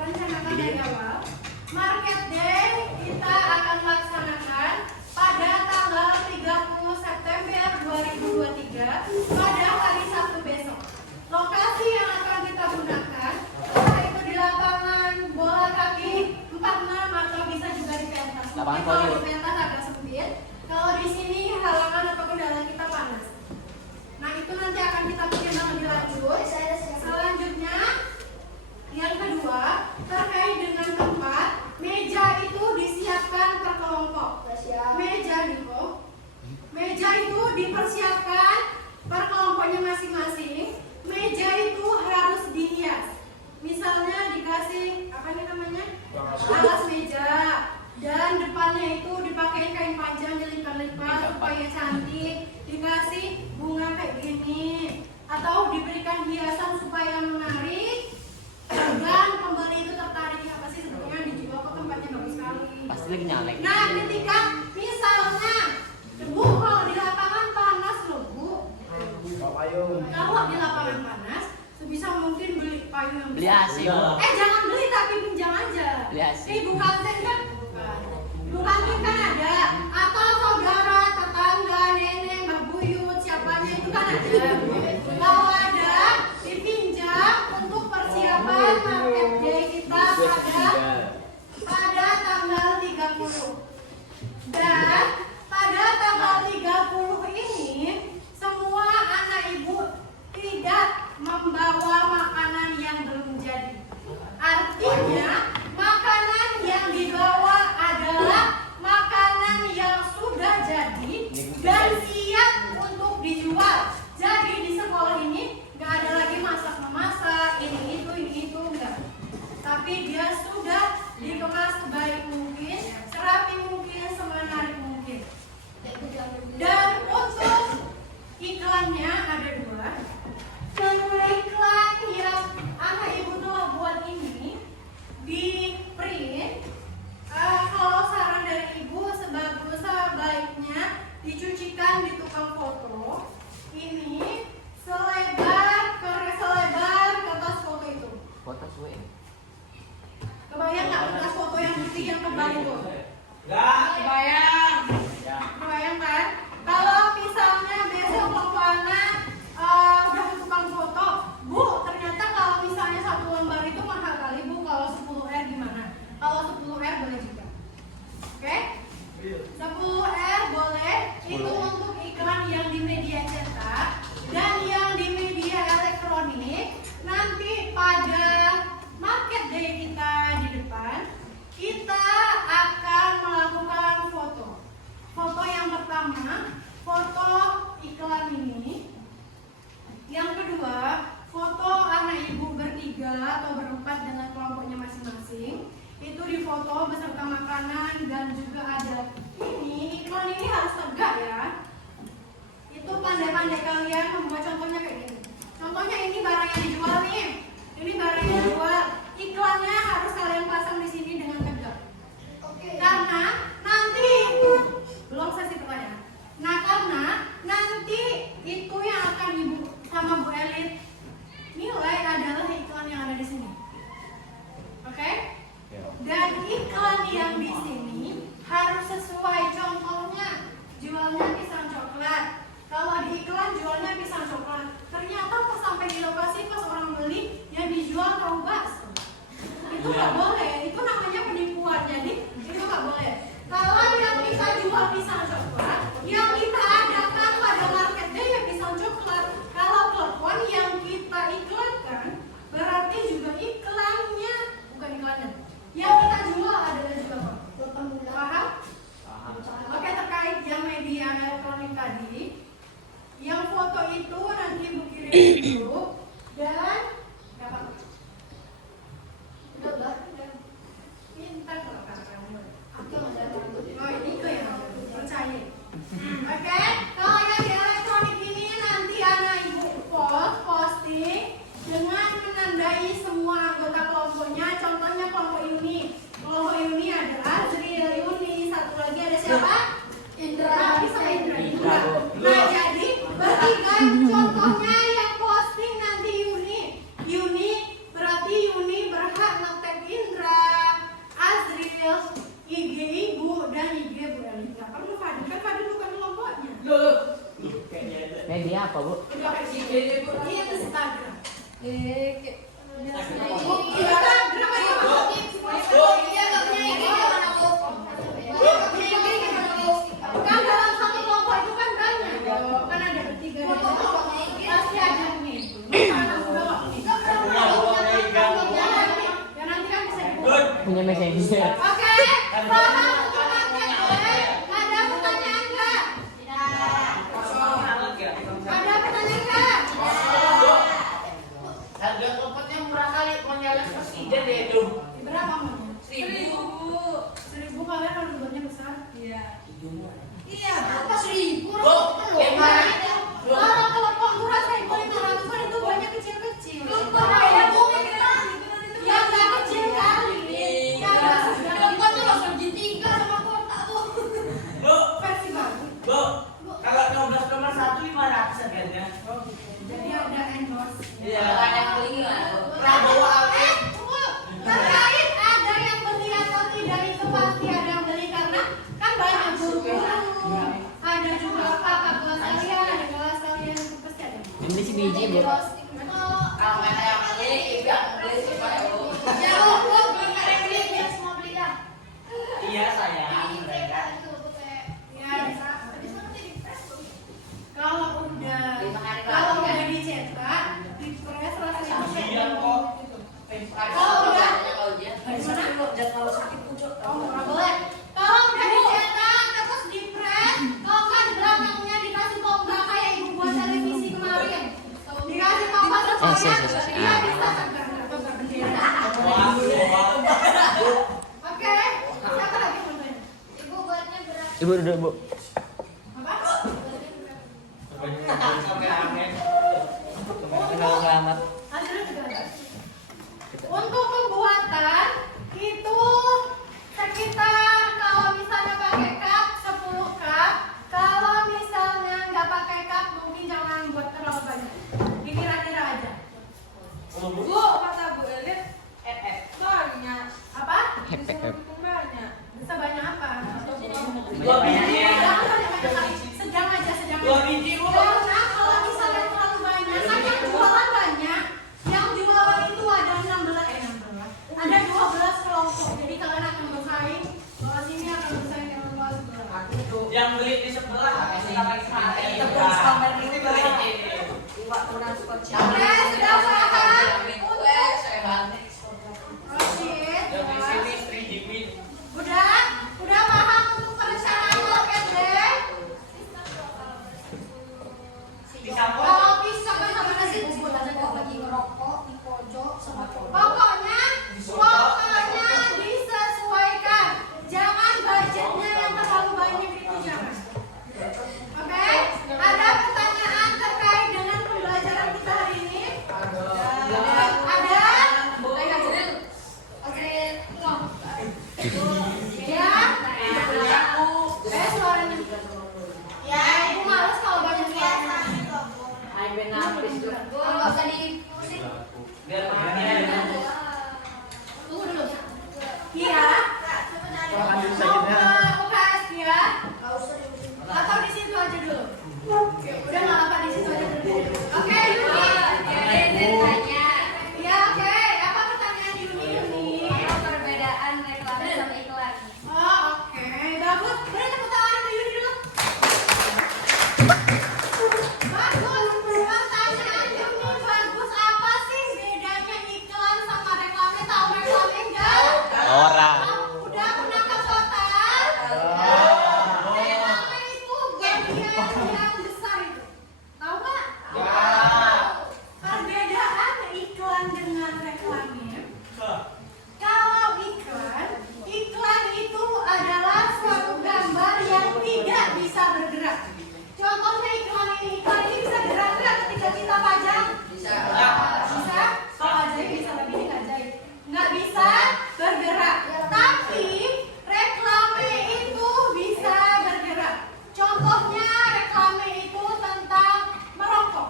rencanakan dari awal. Market Day kita akan laksanakan pada tanggal 30 September 2023 pada hari Sabtu besok. Lokasi yang akan kita gunakan yaitu di lapangan bola kaki 46 atau bisa juga di pentas. Mungkin kalau di pentas agak sempit. Kalau di sini halangan atau kendala kita panas. Nah itu nanti akan kita pertimbangkan lebih lanjut. Selanjutnya yang kedua terkait dengan tempat, meja itu disiapkan per kelompok. Meja Niko, meja itu dipersiapkan per kelompoknya masing-masing. Meja itu harus dihias. Misalnya dikasih apa nih namanya? Alas meja. Dan depannya itu dipakai kain panjang dilipat-lipat supaya cantik, dikasih bunga kayak gini, atau diberikan hiasan supaya menarik dan pembeli itu tertarik. Apa sih sebetulnya dijual kok tempatnya bagus sekali. Pasti lagi nyalek. Nah ketika misalnya Bu kalau di lapangan panas loh Bu, kalau di lapangan panas sebisa mungkin beli payung. Beli AC Bu. Jangan beli tapi pinjam aja. Beli AC. Ibu kantin kan? Ibu kantin kan ada. Atau saudara, tetangga, nenek, Mbak Buyut, siapanya itu kan ada. Kalau ada, dipinjam untuk persiapan market day kita pada tanggal 30. Dan pada tanggal 30 ini semua anak ibu tidak membawa makanan yang belum jadi. Artinya makanan yang dibawa adalah makanan yang sudah jadi dan siap untuk dijual. Jadi di sekolah ini nggak ada lagi masak-memasak, ini itu enggak. Tapi dia sudah dikemas sebaik mungkin, serapi mungkin, semenarik mungkin. Dan untuk iklannya ada 2. Iklan yang anak ibu telah buat ini di print. Kalau saran dari ibu sebaiknya dicucikan di tukang foto. Ini selebar kertas foto itu. Foto suwe. Kebayang nggak kertas foto yang putih yang tebal itu? Kebayang. Kebayang kan? Kalau misalnya besok kelompok anak udah ke tukang foto, Bu, ternyata kalau misalnya 1 lembar itu mahal kali Bu. Kalau 10R gimana? Kalau 10R boleh juga. Oke? 10R boleh. Itu untuk iklan yang di media cetak dan yang di media elektronik. Nanti pada market day kita di depan, kita akan melakukan foto. Foto yang pertama, foto iklan ini. Yang kedua, foto anak ibu bertiga atau berempat dengan kelompoknya masing-masing. Itu difoto beserta makanan dan juga ada ini. Iklan ini harus tegak ya. Itu pandai-pandai kalian membuat contohnya kayak gini. Contohnya ini barang yang dijual nih. Ini barang yang dijual. Iklannya harus kalian pasang di sini dengan tegak. Karena nanti belum sesi pertanyaan. Nah karena nanti itu yang akan ibu sama Bu Elit nilai adalah iklan yang ada di sini. Oke? Dan iklan yang di sini harus sesuai. Contohnya jualnya pisang coklat. Kalau di iklan jualnya pisang coklat, ternyata pas sampai di lokasi pas orang beli yang dijual tahu bakso. Itu nggak boleh. Itu namanya penipuan. Jadi itu nggak boleh. Kalau yang kita jual pisang coklat, yang kita adakan pada market day ya pisang coklat. Kalau telepon yang kita iklankan, berarti juga iklannya bukan iklannya. Yang kita jual adalah juga apa? Paham? Oke, terkait yang media elektronik tadi, yang foto itu nanti ibu kirim dulu dan dapat. Udah. Pintar loh kamu. Oh ini ke yang percaya. Oke, kalau yang di elektronik ini nanti anak ibu posting dengan menandai semua anggota kelompoknya. Contohnya kelompok Yuni. Kelompok Yuni adalah Zril Yuni. Satu lagi ada siapa? Indra. Bisa Indra. Nah jadi bertiga contohnya yang posting Instagram. Instagram Instagram kan dalam satu kelompok itu kan banyak. Kan ada bertiga. Pasti ada nih. Ya nanti kan bisa dibuat. Punya messenger. Oke, paham untuk paket boleh? Ada pertanyaan nggak? Ada pertanyaan nggak? Harga kompetnya murah kali, menyalak presiden deh itu. Berapa mau? 1.000. 1.000 kalian kalau bebannya besar? Iya. Iya, berapa 1.000? Bu, Kalau kelompok murah 1.500 kan itu banyak kecil-kecil. ya Bu, Ya nggak kecil kali. Ya nggak sedang. Kelompok tuh langsung segitiga sama kotak tuh. Bu, Versi baru. Bu, kalau 12,1 500 harganya. Jadi ada endorse. Iya. Prabowo terkait ada yang beli atau tidak itu pasti ada yang beli karena kan banyak guru-guru. Ada juga kakak kelas kalian, ada kelas kalian itu pasti ada. Ini si biji, Bu. Kalau nggak yang beli, ibu yang beli sih Pak. Ya Bu, belum ada yang beli ya semua beli ya. Iya sayang. Ya, kalau udah dicetak, dipres rasanya Iya kok. Kalau udah nggak boleh. Kalau udah dicetak terus dipres, kalau kan belakangnya dikasih tombak kayak ibu buat televisi kemarin. Dikasih tombak terus dia bisa tegar bendera. Oke, siapa lagi fotonya? Ibu buatnya berat. Ibu duduk, Bu. Apa? Kenal selamat. Hasilnya juga ada. Untuk pembuatan itu sekitar kalau misalnya pakai cup 10 cup, kalau misalnya nggak pakai cup mungkin jangan buat terlalu banyak. Dikira-kira aja. Bu, kata Bu Elit, banyak. Apa? Disuruh bikin banyak. Bisa banyak apa? Dua biji. Jangan banyak-banyak. Sedang aja, sedang Dua aja. biji, Bu. Karena kalau misalnya terlalu banyak, kan yang jualan banyak. Yang di bawah itu ada 16. Ada 12 kelompok. Jadi kalian akan bersaing. Bawah sini akan bersaing dengan bawah sebelah. Yang beli di sebelah, Tepung sampai ini beli. Oke, sudah paham? Yang di sini Sri Jimin. Udah paham untuk perencanaan paket B? Dicampur. Kalau bisa kan sama nasi Ibu bubur. ada kok lagi ngerokok di pojok sama pojok. Pokoknya disesuaikan. Jangan budgetnya yang terlalu banyak itu jangan. Oke? Ada pertanyaan terkait dengan pembelajaran kita hari ini? Ada? Ya? Suaranya. Ya, ibu males kalau banyak suara. Enggak usah di musik. Biar makannya. Tunggu dulu. Kia, mau ke UKS Kia? Atau di situ aja dulu? Udah nggak apa di situ aja dulu. Oke, Yuni. Ya, oke. Apa pertanyaan Yuni? Perbedaan reklame sama iklan. Oh, oke. Bagus. Beri tepuk tangan untuk Yuni dulu. Bagus. Pertanyaan Yuni bagus. Apa sih bedanya iklan sama reklame? Tahu reklame enggak? Orang. Udah pernah ke kota? Reklame itu bagian yang besar itu. Tahu nggak? Perbedaan iklan dengan reklame. Kalau iklan itu adalah suatu gambar yang tidak bisa bergerak. Contohnya iklan ini bisa gerak-gerak ketika kita pajang. Bisa. Kalau pajang bisa begini nggak jahit. Nggak bisa bergerak. Tapi reklame itu bisa bergerak. Contohnya reklame itu tentang merokok.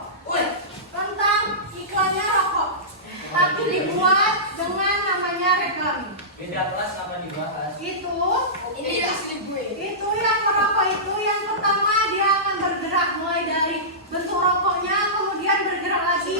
Tentang iklannya rokok. Tapi dibuat dengan namanya reklame. Beda kelas apa dibahas? Itu yang merokok itu yang pertama dia akan bergerak mulai dari bentuk rokoknya kemudian bergerak lagi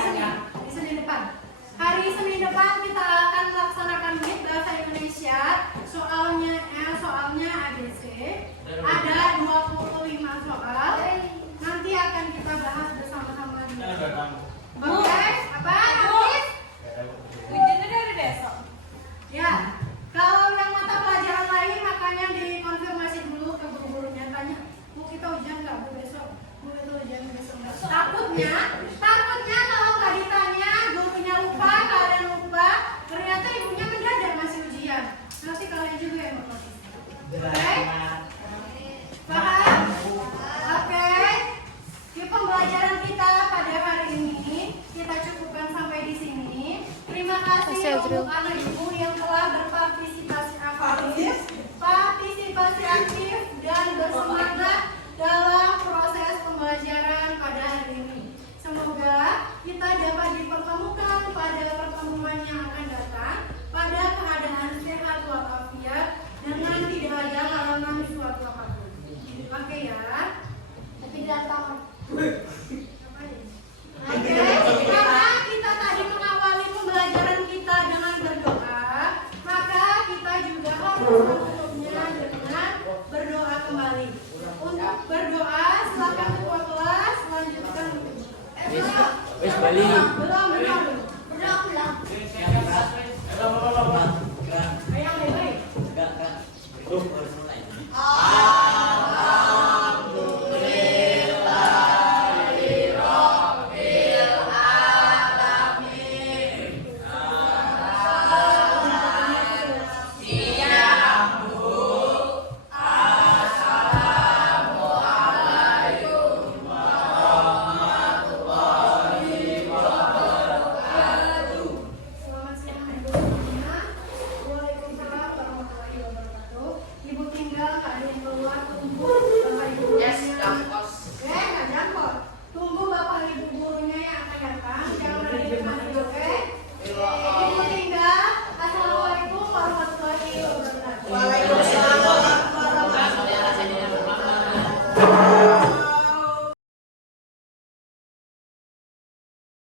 Hari Senin depan. Hari Senin depan kita akan melaksanakan MIT bahasa Indonesia. Soalnya ABC. Ada 25 soal. Nanti akan kita bahas bersama-sama di. Oke, apa? Habis? Ujiannya dari besok. Ya. Kalau yang mata pelajaran lain makanya dikonfirmasi dulu ke guru-gurunya, tanya, Bu kita ujian nggak Bu besok? Bu itu ujian besok nggak? Takutnya kalau nggak ditanya, gurunya lupa, kalian lupa, ternyata ibunya mendadak masih ujian. Nanti kalian juga yang mengerti. Oke? Paham? Oke. Di pembelajaran kita pada hari ini kita cukupkan sampai di sini. Terima kasih untuk anak ibu yang telah berpartisipasi aktif dan bersemangat dalam proses pembelajaran pada hari ini. Semoga kita dapat dipertemukan pada pertemuan yang akan datang pada keadaan sehat walafiat dengan tidak ada halangan suatu apapun. Oke ya. Tapi datang. Oke, karena kita tadi mengawali pembelajaran kita dengan berdoa, maka kita juga harus menutupnya dengan berdoa kembali. Untuk berdoa, silakan ketua kelas lanjutkan. Wis bali. Belum. Berdoa pulang. Ayo, baik. Enggak. Harus mulai.